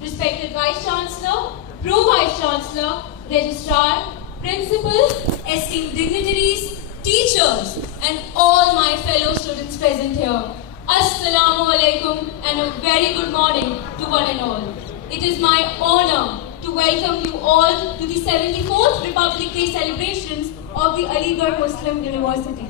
respected Vice Chancellor, Pro-Vice Chancellor, Registrar, Principal, esteemed dignitaries, teachers, and all my fellow students present here. Assalamu alaikum and a very good morning to one and all. It is my honor to welcome you all to the 74th Republic Day celebrations of the Aligarh Muslim University.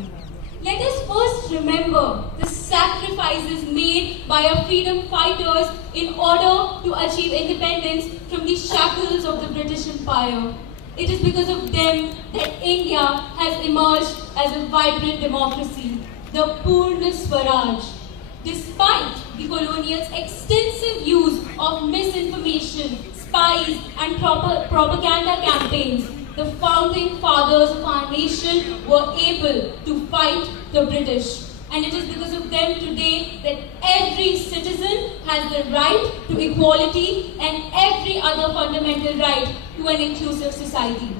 Let us first remember the sacrifices made by our freedom fighters in order to achieve independence from the shackles of the British Empire. It is because of them that India has emerged as a vibrant democracy, the Purna Swaraj. Despite the colonials' extensive use of misinformation, spies and propaganda campaigns, the founding fathers of our nation were able to fight the British. And it is because of them today that every citizen has the right to equality and every other fundamental right to an inclusive society.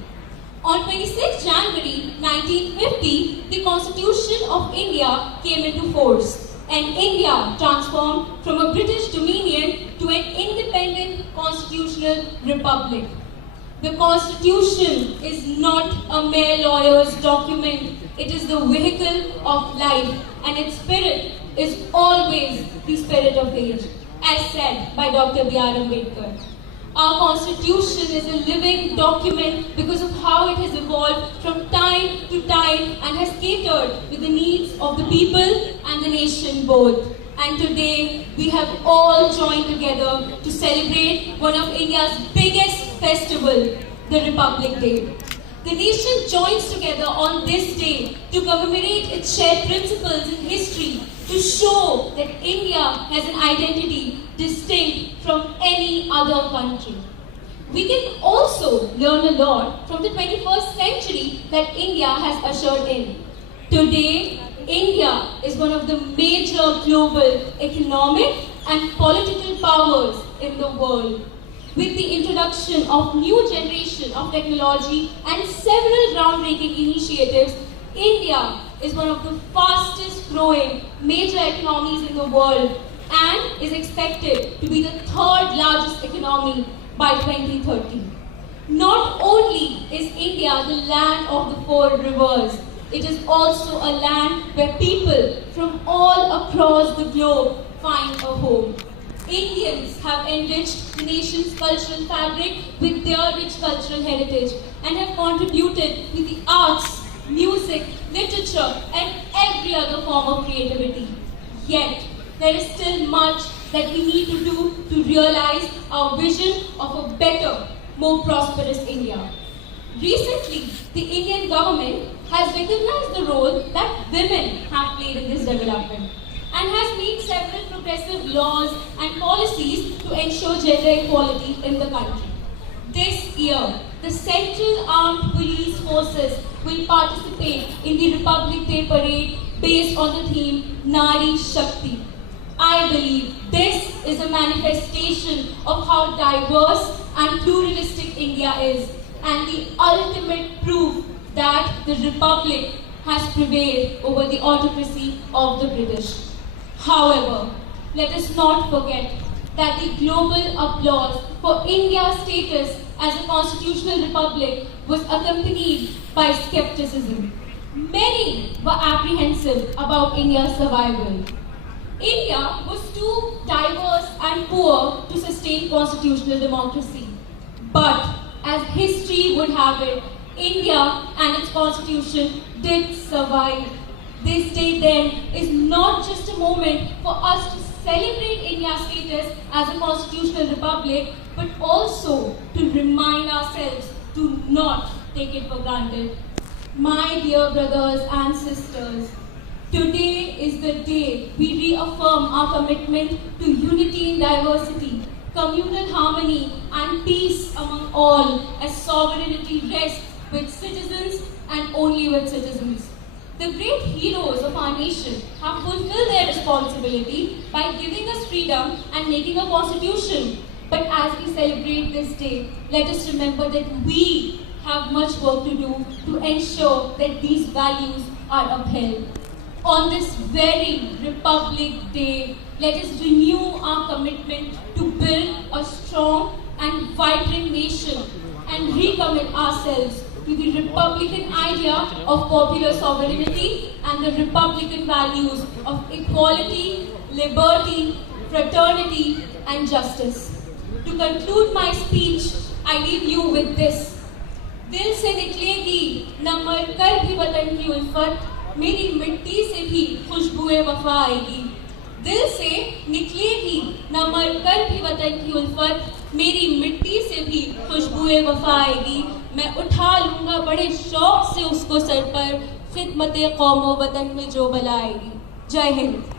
On 26 January 1950, the Constitution of India came into force, and India transformed from a British dominion to an independent constitutional republic. The Constitution is not a mere lawyer's document. It is the vehicle of life, and its spirit is always the spirit of age, as said by Dr. B.R. Ambedkar. Our Constitution is a living document because of how it has evolved from time to time and has catered to the needs of the people and the nation both. And today, we have all joined together to celebrate one of India's biggest festival, the Republic Day. The nation joins together on this day to commemorate its shared principles in history, to show that India has an identity distinct from any other country. We can also learn a lot from the 21st century that India has ushered in. Today, India is one of the major global economic and political powers in the world. With the introduction of new generation of technology and several groundbreaking initiatives, India is one of the fastest growing major economies in the world and is expected to be the third largest economy by 2030. Not only is India the land of the four rivers, it is also a land where people from all across the globe find a home. Indians have enriched the nation's cultural fabric with their rich cultural heritage and have contributed to the arts, music, literature, and every other form of creativity. Yet, there is still much that we need to do to realize our vision of a better, more prosperous India. Recently, the Indian government has recognized the role that women have played in this development and has made several progressive laws and policies to ensure gender equality in the country. This year, the Central Armed Police Forces will participate in the Republic Day Parade based on the theme Nari Shakti. I believe this is a manifestation of how diverse and pluralistic India is and the ultimate proof that the Republic has prevailed over the autocracy of the British. However, let us not forget that the global applause for India's status as a constitutional republic was accompanied by skepticism. Many were apprehensive about India's survival. India was too diverse and poor to sustain constitutional democracy. But as history would have it, India and its constitution did survive. This day then is not just a moment for us to celebrate India's status as a constitutional republic, but also to remind ourselves to not take it for granted. My dear brothers and sisters, today is the day we reaffirm our commitment to unity in diversity, communal harmony and peace among all, as sovereignty rests with citizens and only with citizens. The great heroes of our nation have fulfilled their responsibility by giving us freedom and making a constitution. But as we celebrate this day, let us remember that we have much work to do to ensure that these values are upheld. On this very Republic Day, let us renew our commitment to build a strong recommit ourselves to the Republican idea of popular sovereignty and the Republican values of equality, liberty, fraternity, and justice. To conclude my speech, I leave you with this. दिल से निकलेगी न मर कर भी वतन की उल्फत, मेरी मिट्टी से भी खुशबुए वफा आएगी। दिल से निकलेगी न मर कर भी वतन की उल्फत, मेरी मिट्टी से भी खुशबुए वफा आएगी। मैं उठा लूँगा बड़े शौक से उसको सर पर, खिदमत कौमो वतन में जो बला आएगी। जय हिंद।